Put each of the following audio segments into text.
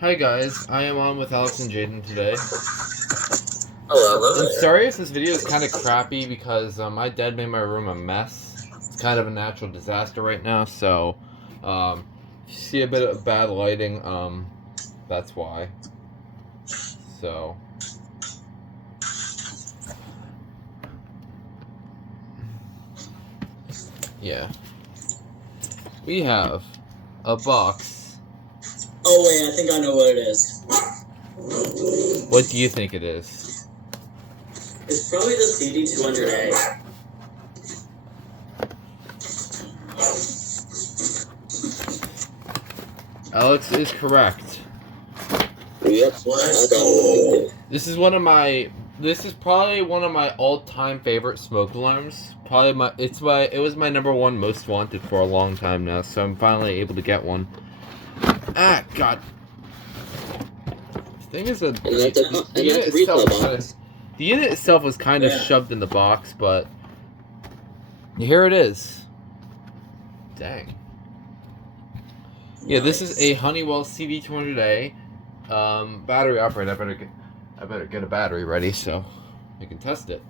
Hi guys, I am on with Alex and Jaden today. Hello. I'm sorry if this video is kind of crappy because my dad made my room a mess. It's kind of a natural disaster right now, so if you see a bit of bad lighting, that's why. So yeah, we have a box. Oh wait, I think I know what it is. What do you think it is? It's probably the CD200A. Alex is correct. Yep. Let's go. This is probably one of my all-time favorite smoke alarms. It was my number one most wanted for a long time now, so I'm finally able to get one. Ah, God. The unit itself was kind of shoved in the box, but here it is. Dang. Yeah, this is a Honeywell CD200A battery operated. I better get a battery ready so I can test it.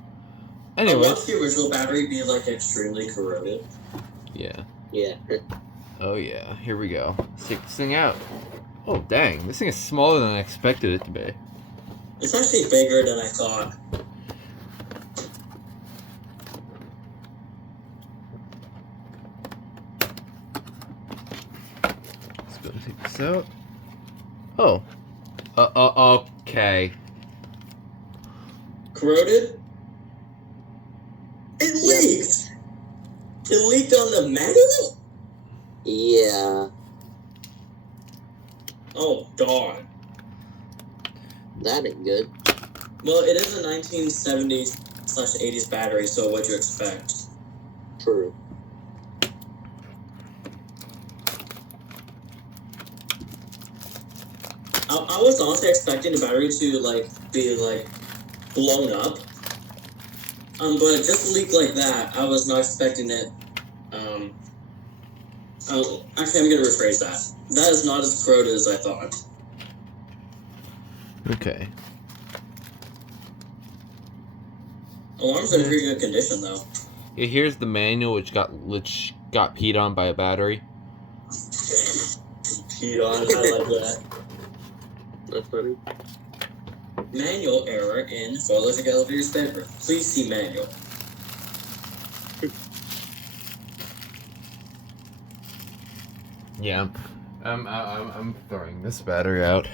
Anyway, watch the original battery be like extremely corroded. Yeah. Yeah. Oh yeah. Here we go. Let's take this thing out. Oh dang! This thing is smaller than I expected it to be. It's actually bigger than I thought. Let's go take this out. Oh. Okay. Corroded? It leaked! It leaked on the manual? Yeah. Oh, darn. That ain't good. Well, it is a 1970s/80s battery, so what'd you expect? True. I was honestly expecting the battery to be blown up. But it just leaked like that. I was not expecting it. Actually, I'm gonna rephrase that. That is not as corroded as I thought. Okay. Alarm's in pretty good condition, though. Yeah, here's the manual, which got peed on by a battery. Peed on. I like that. That's funny. Manual error in foliage elevator's bedroom. Please see manual. Yeah, I'm throwing this battery out.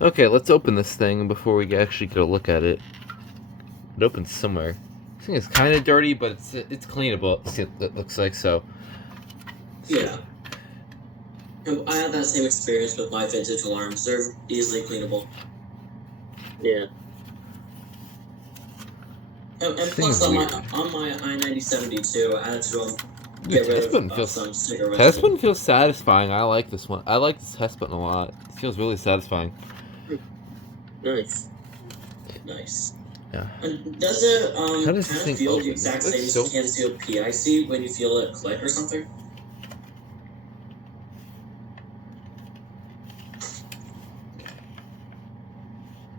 Okay, let's open this thing before we actually get a look at it. It opens somewhere. This thing is kind of dirty, but it's cleanable. It looks like so. Yeah. I had that same experience with my vintage alarms. They're easily cleanable. Yeah. And plus, on my I-9072, I had to get rid of some sticker residue. Test button feels satisfying. I like this one. I like this test button a lot. It feels really satisfying. Nice. Nice. Yeah. And does it kind of feel the exact same as can-sealed PIC when you feel it click or something?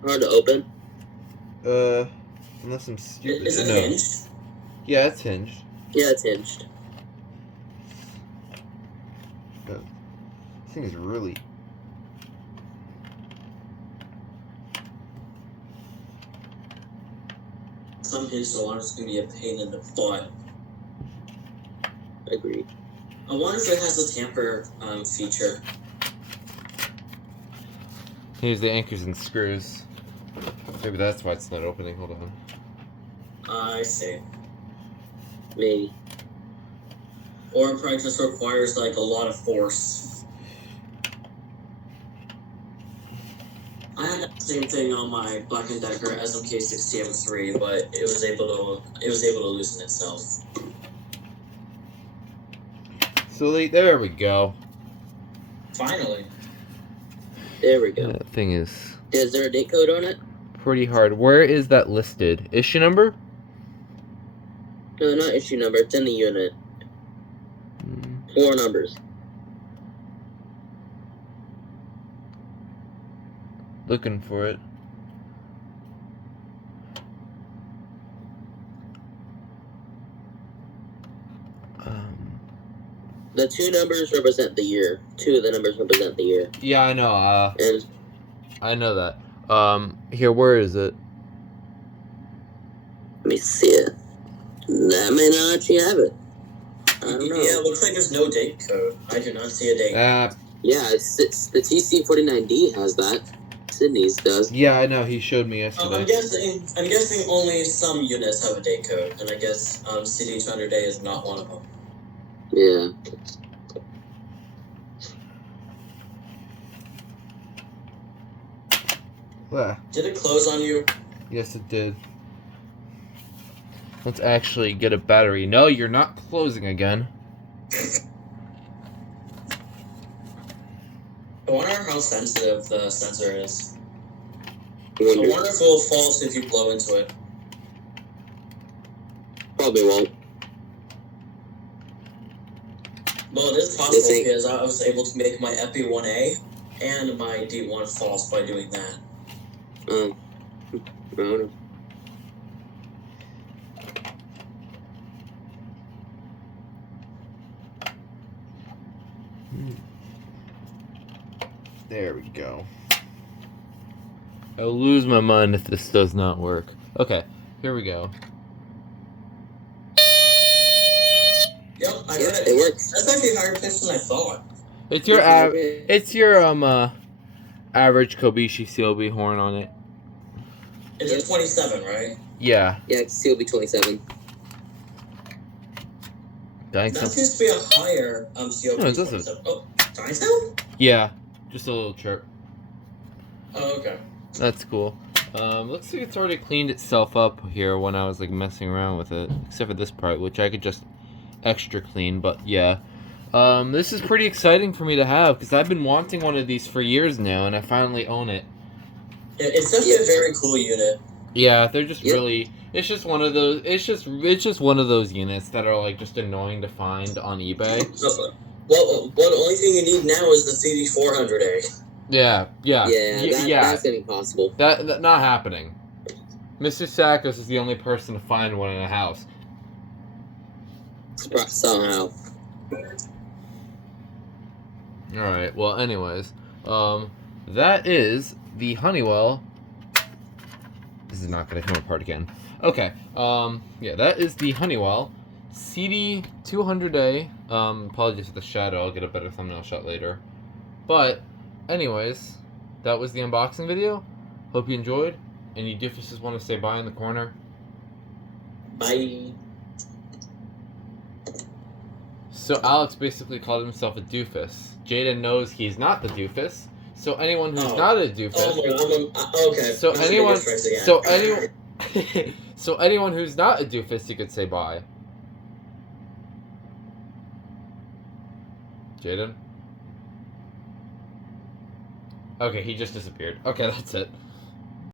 Hard to open? Unless I'm stupid. Is it hinged? Yeah, it's hinged. Yeah, it's hinged. This thing is really... Some hinged alarms can be a pain in the butt. Agreed. I wonder if it has a tamper feature. Here's the anchors and screws. Maybe that's why it's not opening. Hold on. I see. Maybe. Or it probably just requires a lot of force. I had that same thing on my Black & Decker SMK60M3, but it was able to loosen itself. So there we go. Finally. There we go. That thing is... Is there a date code on it? Pretty hard. Where is that listed? Issue number? No, not issue number. It's in the unit. 4 numbers. Looking for it. The two numbers represent the year. Two of the numbers represent the year. Yeah, I know. And I know that. Here, where is it? let me see it. That may not actually have it. I don't know. Yeah, it looks like there's no date code. I do not see a date. Yeah, it's the TC49D has that. Sydney's does. Yeah, I know. He showed me yesterday. I'm guessing only some units have a date code, and I guess CD200A is not one of them. Yeah. Did it close on you? Yes, it did. Let's actually get a battery. No, you're not closing again. I wonder how sensitive the sensor is. I wonder if it will false if you blow into it. Probably won't. Well, it is possible because I was able to make my Epi 1A and my D1 false by doing that. I don't know. There we go. I'll lose my mind if this does not work. Okay, here we go. Yep, I heard it. It works. That's actually higher pitched than I thought. It's your average Kobishi CLB horn on it. It's a 27, right? Yeah. Yeah, it's CLB-27. That seems to be a higher CLB-27. No, it doesn't. Oh, tiny sound? Yeah, just a little chirp. Oh, okay. That's cool. Looks like it's already cleaned itself up here when I was like messing around with it, except for this part, which I could just extra clean. But yeah, this is pretty exciting for me to have because I've been wanting one of these for years now, and I finally own it. Yeah, it's definitely a very cool unit. Yeah, they're just really. It's just one of those. It's just one of those units that are like just annoying to find on eBay. Well, the only thing you need now is the CD200A. Yeah. That's impossible. That not happening. Mr. Sackos is the only person to find one in a house. Somehow. Alright, well, anyways. That is the Honeywell. This is not going to come apart again. Okay, yeah, that is the Honeywell CD200A. Apologies for the shadow, I'll get a better thumbnail shot later. But, anyways, that was the unboxing video. Hope you enjoyed. Any doofuses want to say bye in the corner? Bye. So Alex basically called himself a doofus. Jaden knows he's not the doofus. So anyone who's not a doofus. Okay. So so anyone who's not a doofus, you could say bye. Jaden? Okay, he just disappeared. Okay, that's it.